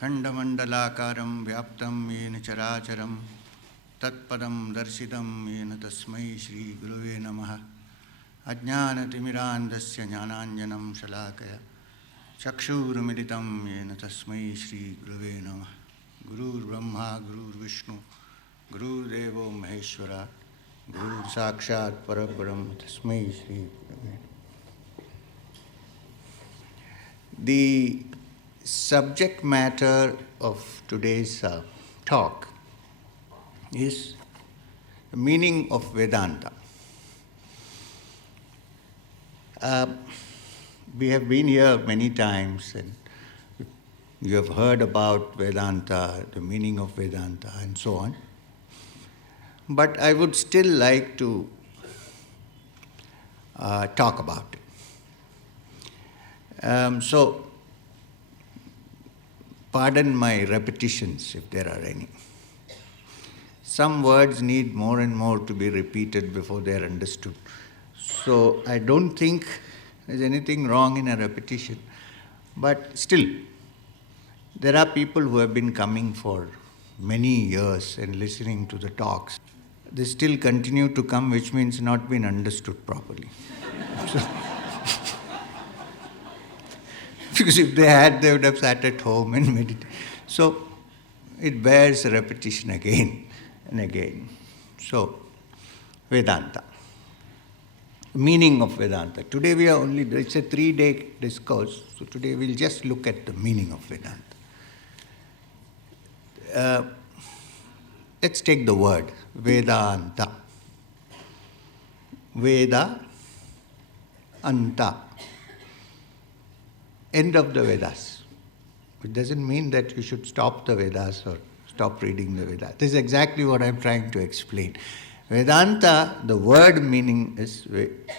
खण्डमण्डलाकारं व्याप्तं येन चराचरं तत्पदं दर्शितं येन तस्मै श्रीगुरुवे नमः। अज्ञानतिमिरान्धस्य ज्ञानाञ्जनं शलाकया चक्षुरुमिलितं येन तस्मै श्रीगुरुवे नमः। गुरुर्ब्रह्मा गुरुर्विष्णु गुरुर्देवो महेश्वरः गुरुर्साक्षात् परब्रह्म तस्मै श्रीगुरुवे नमः। The subject matter of today's talk is the meaning of Vedanta. We have been here many times and you have heard about Vedanta, the meaning of Vedanta and so on. But I would still like to talk about it. So, pardon my repetitions if there are any. Some words need more and more to be repeated before they are understood. So, I don't think there's anything wrong in a repetition. But still, there are people who have been coming for many years and listening to the talks. They still continue to come, which means not been understood properly. Because if they had, they would have sat at home and meditated. So, it bears repetition again and again. So, Vedanta. Meaning of Vedanta. Today we are only, it's a 3-day discourse, so today we'll just look at the meaning of Vedanta. Let's take the word, Vedanta. Veda, Anta. End of the Vedas. It doesn't mean that you should stop the Vedas or stop reading the Vedas. This is exactly what I'm trying to explain. Vedanta, the word meaning is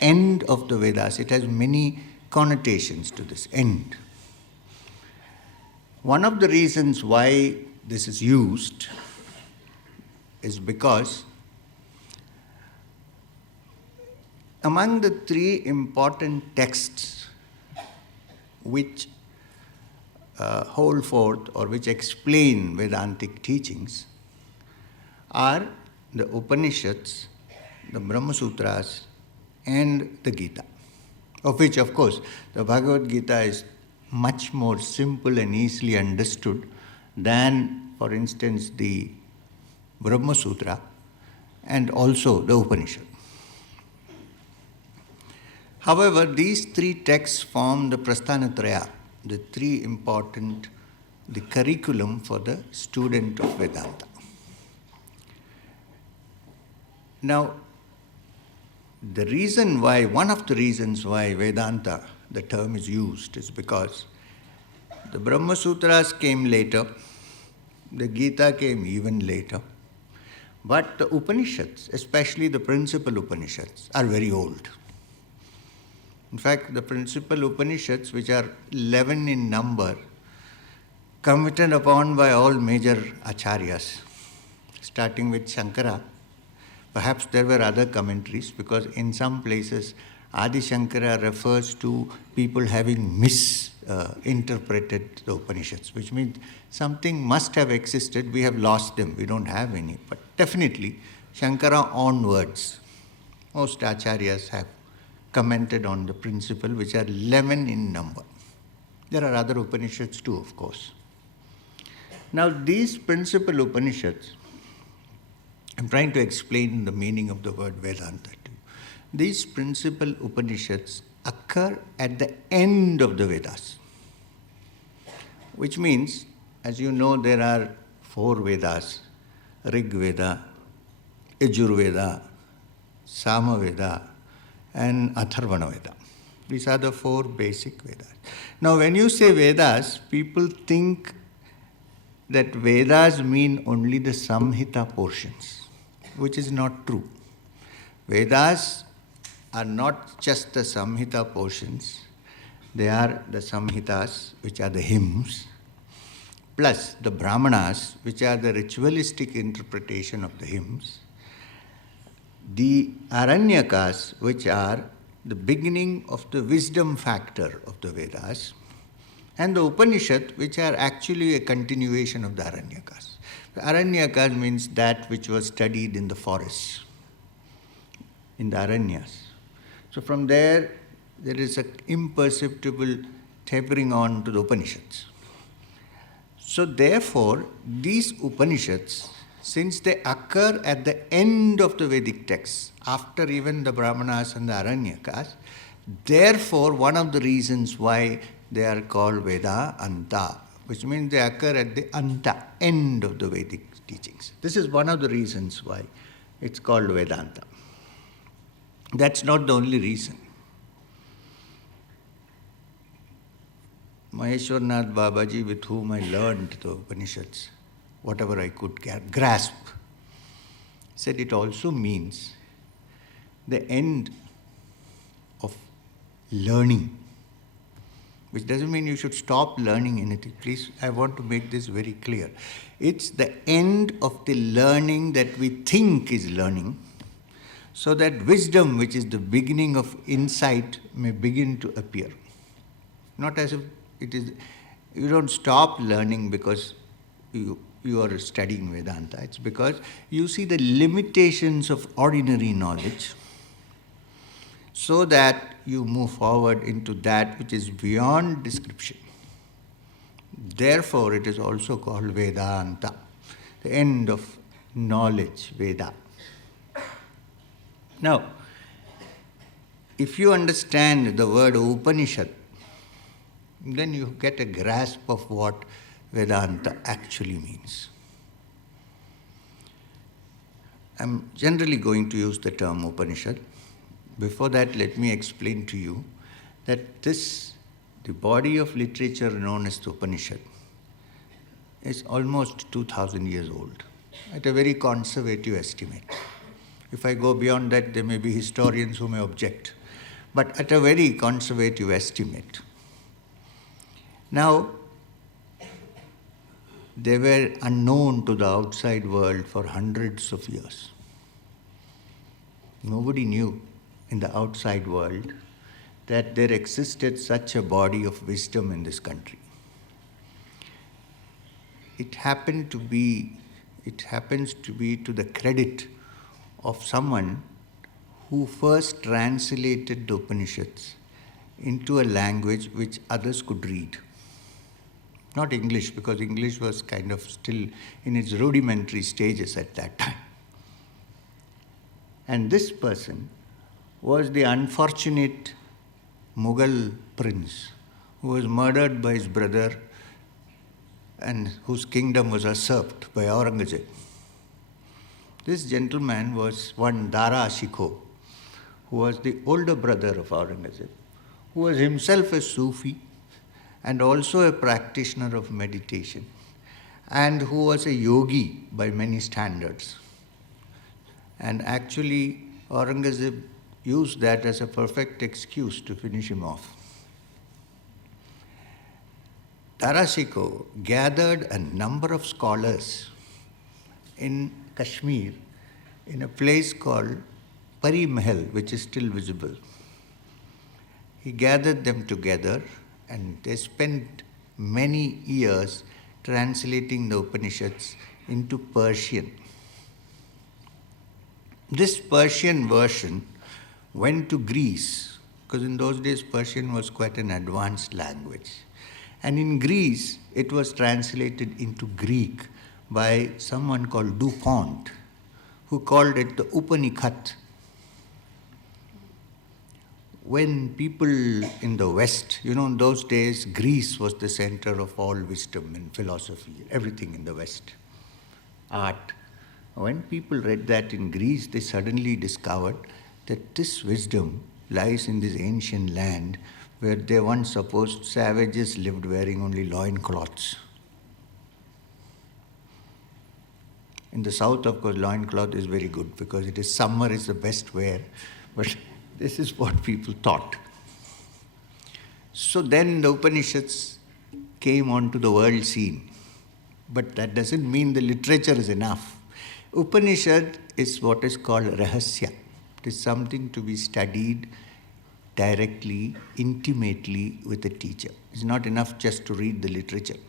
end of the Vedas. It has many connotations to this, end. One of the reasons why this is used is because among the 3 important texts which hold forth or which explain Vedantic teachings are the Upanishads, the Brahma Sutras, and the Gita, of which, of course, the Bhagavad Gita is much more simple and easily understood than, for instance, the Brahma Sutra and also the Upanishad. However, these 3 texts form the Prasthanatraya, the 3 important, the curriculum for the student of Vedanta. Now, the reason why, one of the reasons why Vedanta, the term is used, is because the Brahma Sutras came later, the Gita came even later, but the Upanishads, especially the principal Upanishads, are very old. In fact, the principal Upanishads, which are 11 in number, commented upon by all major acharyas, starting with Shankara. Perhaps there were other commentaries, because in some places Adi Shankara refers to people having misinterpreted the Upanishads, which means something must have existed, we have lost them, we don't have any. But definitely, Shankara onwards, most acharyas have commented on the principle, which are 11 in number. There are other Upanishads too, of course. Now, these principal Upanishads, I'm trying to explain the meaning of the word Vedanta to you. These principal Upanishads occur at the end of the Vedas, which means, as you know, there are 4 Vedas: Rig Veda, Yajur Veda, Sama Veda, and Atharvana Veda. These are the 4 basic Vedas. Now, when you say Vedas, people think that Vedas mean only the Samhita portions, which is not true. Vedas are not just the Samhita portions, they are the Samhitas, which are the hymns, plus the Brahmanas, which are the ritualistic interpretation of the hymns, the Aranyakas, which are the beginning of the wisdom factor of the Vedas, and the Upanishad, which are actually a continuation of the Aranyakas. The Aranyakas means that which was studied in the forests, in the Aranyas. So from there is an imperceptible tapering on to the Upanishads. So therefore, these Upanishads, since they occur at the end of the Vedic texts, after even the Brahmanas and the Aranyakas, therefore one of the reasons why they are called Vedanta, which means they occur at the Anta, end of the Vedic teachings. This is one of the reasons why it's called Vedanta. That's not the only reason. Maheshwarnath Babaji, with whom I learned the Upanishads, whatever I could grasp, said it also means the end of learning, which doesn't mean you should stop learning anything. Please, I want to make this very clear. It's the end of the learning that we think is learning, so that wisdom, which is the beginning of insight, may begin to appear. Not as if it is, you don't stop learning because you are studying Vedanta. It's because you see the limitations of ordinary knowledge, so that you move forward into that which is beyond description. Therefore, it is also called Vedanta, the end of knowledge, Veda. Now, if you understand the word Upanishad, then you get a grasp of what Vedanta actually means. I'm generally going to use the term Upanishad. Before that, let me explain to you that the body of literature known as the Upanishad, is almost 2,000 years old, at a very conservative estimate. If I go beyond that, there may be historians who may object, but at a very conservative estimate. Now, they were unknown to the outside world for hundreds of years. Nobody knew in the outside world that there existed such a body of wisdom in this country. It happens to be to the credit of someone who first translated the Upanishads into a language which others could read. Not English, because English was kind of still in its rudimentary stages at that time. And this person was the unfortunate Mughal prince who was murdered by his brother and whose kingdom was usurped by Aurangzeb. This gentleman was one Dara Shikoh, who was the older brother of Aurangzeb, who was himself a Sufi and also a practitioner of meditation, and who was a yogi by many standards. And actually, Aurangzeb used that as a perfect excuse to finish him off. Dara Shikoh gathered a number of scholars in Kashmir in a place called Pari Mahal, which is still visible. He gathered them together and they spent many years translating the Upanishads into Persian. This Persian version went to Greece, because in those days Persian was quite an advanced language. And in Greece, it was translated into Greek by someone called Dupont, who called it the Upanikhat. When people in the West, in those days, Greece was the center of all wisdom and philosophy, everything in the West, art. When people read that in Greece, they suddenly discovered that this wisdom lies in this ancient land where they once supposed savages lived wearing only loincloths. In the south, of course, loincloth is very good because it is summer is the best wear, but this is what people thought. So then the Upanishads came onto the world scene, but that doesn't mean the literature is enough. Upanishad is what is called rahasya. It is something to be studied directly, intimately with a teacher. It's not enough just to read the literature.